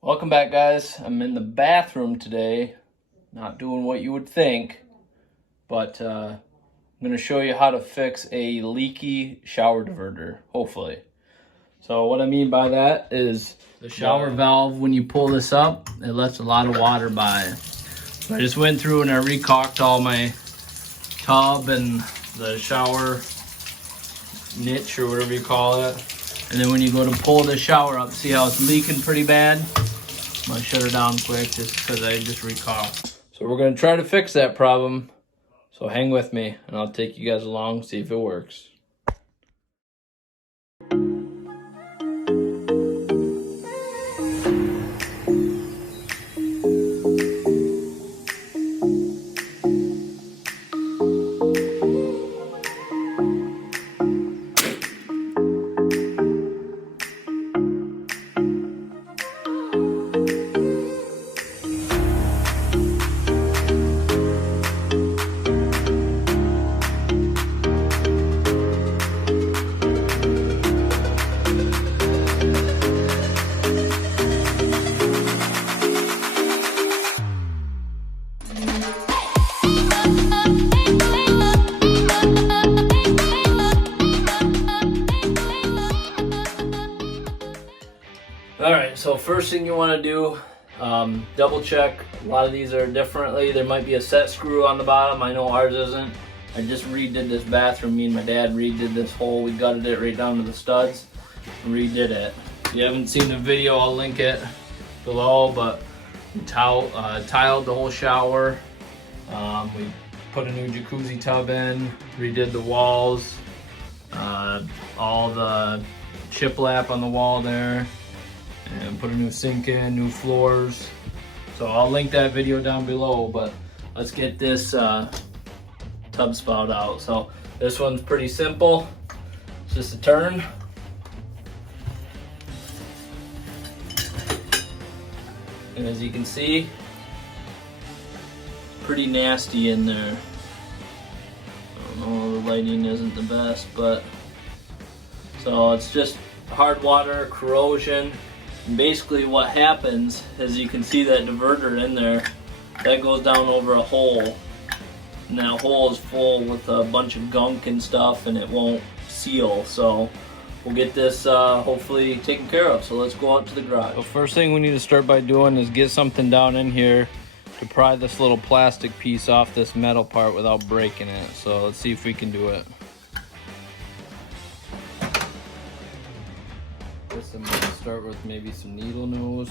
Welcome back, guys. I'm in the bathroom today, not doing what you would think, but I'm going to show you how to fix a leaky shower diverter, hopefully. So what I mean by that is the shower valve, when you pull this up, it lets a lot of water by. So I just went through and I recaulked all my tub and the shower niche or whatever you call it. And then when you go to pull the shower up, see how it's leaking pretty bad? I'm gonna shut her down quick just because I just recaulked. So we're gonna try to fix that problem. So hang with me and I'll take you guys along, see if it works. Alright, so first thing you want to do, double check. A lot of these are differently. There might be a set screw on the bottom. I know ours isn't. I just redid this bathroom. Me and my dad redid this hole. We gutted it right down to the studs. Redid it. If you haven't seen the video, I'll link it below, but we tiled the whole shower. We put a new jacuzzi tub in, redid the walls, all the shiplap on the wall there, and put a new sink in, new floors. So I'll link that video down below, but let's get this tub spout out. So this one's pretty simple. It's just a turn. And as you can see, pretty nasty in there. I don't know, the lighting isn't the best, but so it's just hard water, corrosion. And basically what happens is you can see that diverter in there, that goes down over a hole, and that hole is full with a bunch of gunk and stuff, and it won't seal. So we'll get this hopefully taken care of. So let's go out to the garage. So first thing we need to start by doing is get something down in here to pry this little plastic piece off this metal part without breaking it. So let's see if we can do it. Guess I'm gonna start with maybe some needle nose.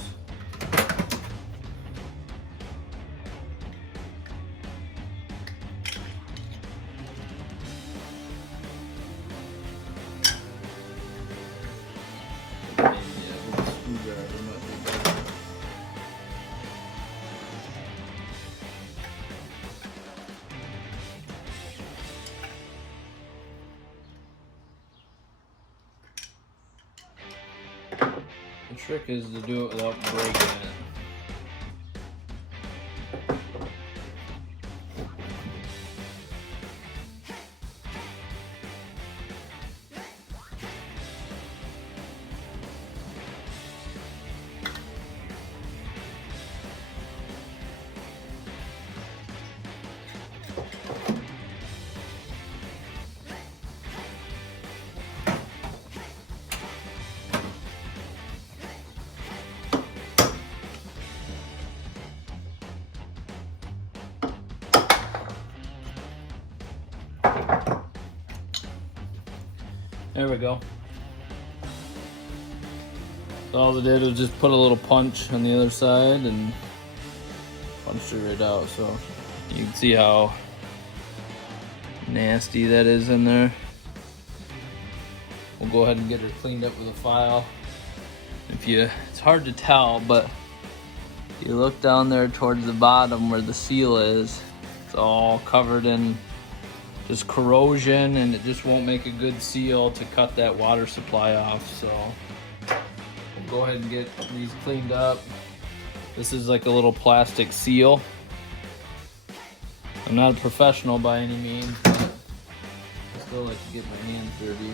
The trick is to do it without breaking it. There we go. So all I did was just put a little punch on the other side and punched it right out. So you can see how nasty that is in there. We'll go ahead and get her cleaned up with a file. It's hard to tell, but if you look down there towards the bottom where the seal is, it's all covered in just corrosion, and it just won't make a good seal to cut that water supply off. So we'll go ahead and get these cleaned up. This is like a little plastic seal. I'm not a professional by any means, but I still like to get my hands dirty.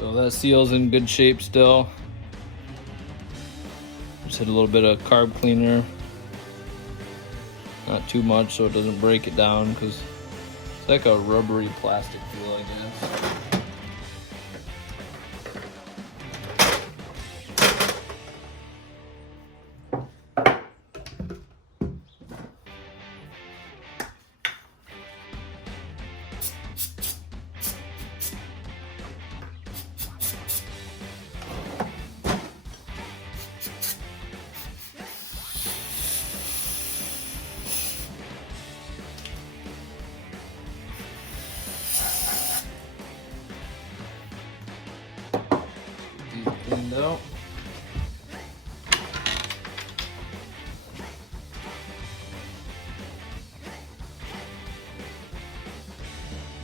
So that seal's in good shape still. Just hit a little bit of carb cleaner. Not too much so it doesn't break it down, because it's like a rubbery plastic feel, I guess. Cleaned out.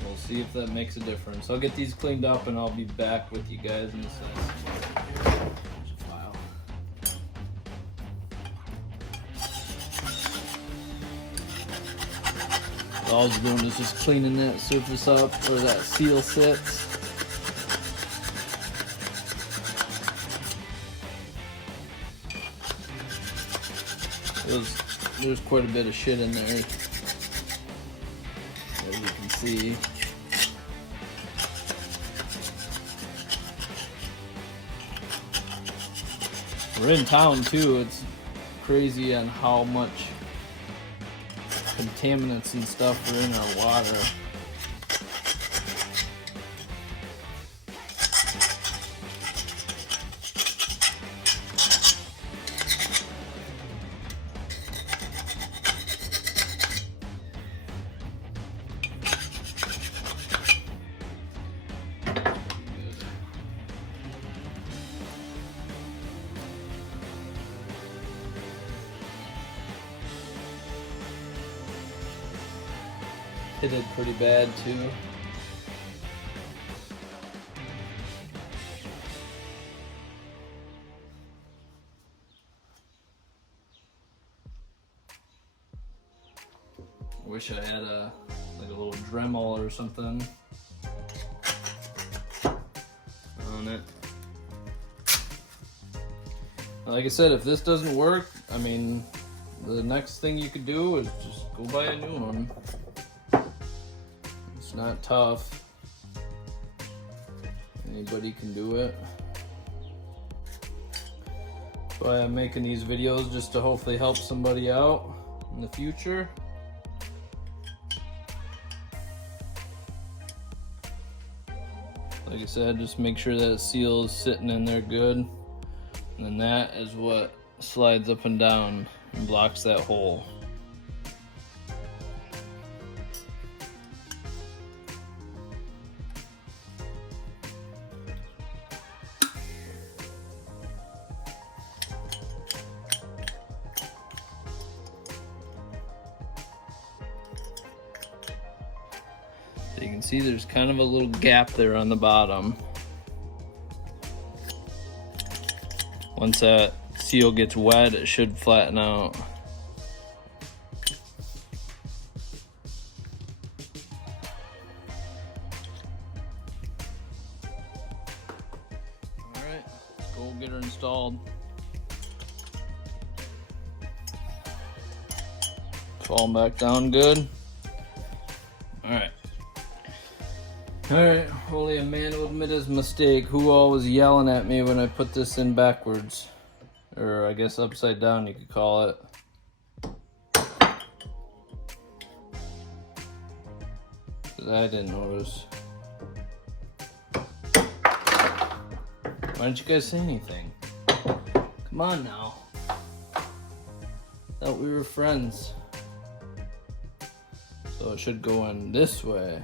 We'll see if that makes a difference. I'll get these cleaned up and I'll be back with you guys in a second. All I was doing is just cleaning that surface up where that seal sits. There's quite a bit of shit in there, as you can see. We're in town too. It's crazy on how much contaminants and stuff are in our water. Hit it pretty bad too. I wish I had a little Dremel or something on it. Like I said, if this doesn't work, I mean, the next thing you could do is just go buy a new one. It's not tough. Anybody can do it. So I'm making these videos just to hopefully help somebody out in the future. Like I said, just make sure that seal is sitting in there good. And then that is what slides up and down and blocks that hole. So you can see there's kind of a little gap there on the bottom. Once that seal gets wet, it should flatten out. Alright, let's go get her installed. Fall back down good. Alright. Alright, only a man will admit his mistake. Who all was yelling at me when I put this in backwards? Or I guess upside down you could call it. Cause I didn't notice. Why didn't you guys say anything? Come on now. Thought we were friends. So it should go in this way.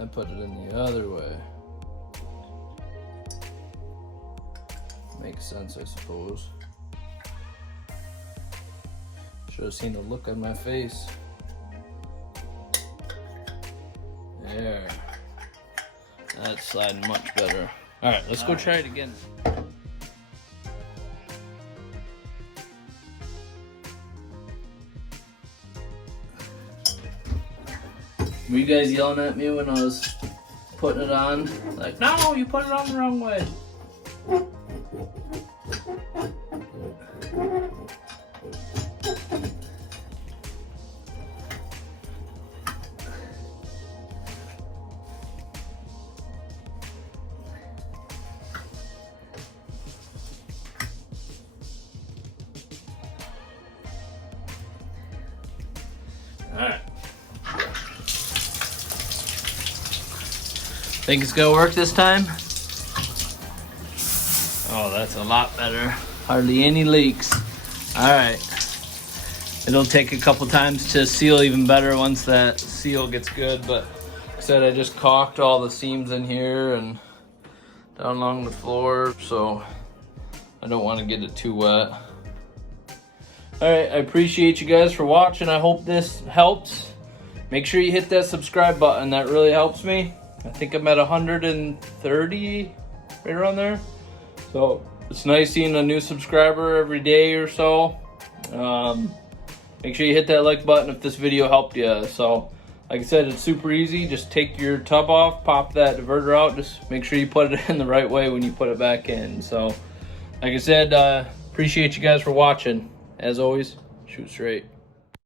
I put it in the other way. Makes sense, I suppose. Should have seen the look on my face. There. That's sliding much better. Alright, let's go try it again. Were you guys yelling at me when I was putting it on? Like, no, you put it on the wrong way. Alright. Think it's gonna work this time? Oh, that's a lot better. Hardly any leaks. Alright. It'll take a couple times to seal even better once that seal gets good, but like I said, I just caulked all the seams in here and down along the floor, so I don't want to get it too wet. Alright, I appreciate you guys for watching. I hope this helps. Make sure you hit that subscribe button. That really helps me. I think I'm at 130, right around there. So it's nice seeing a new subscriber every day or so. Make sure you hit that like button if this video helped you. So like I said, it's super easy. Just take your tub off, pop that diverter out. Just make sure you put it in the right way when you put it back in. So like I said, appreciate you guys for watching. As always, shoot straight.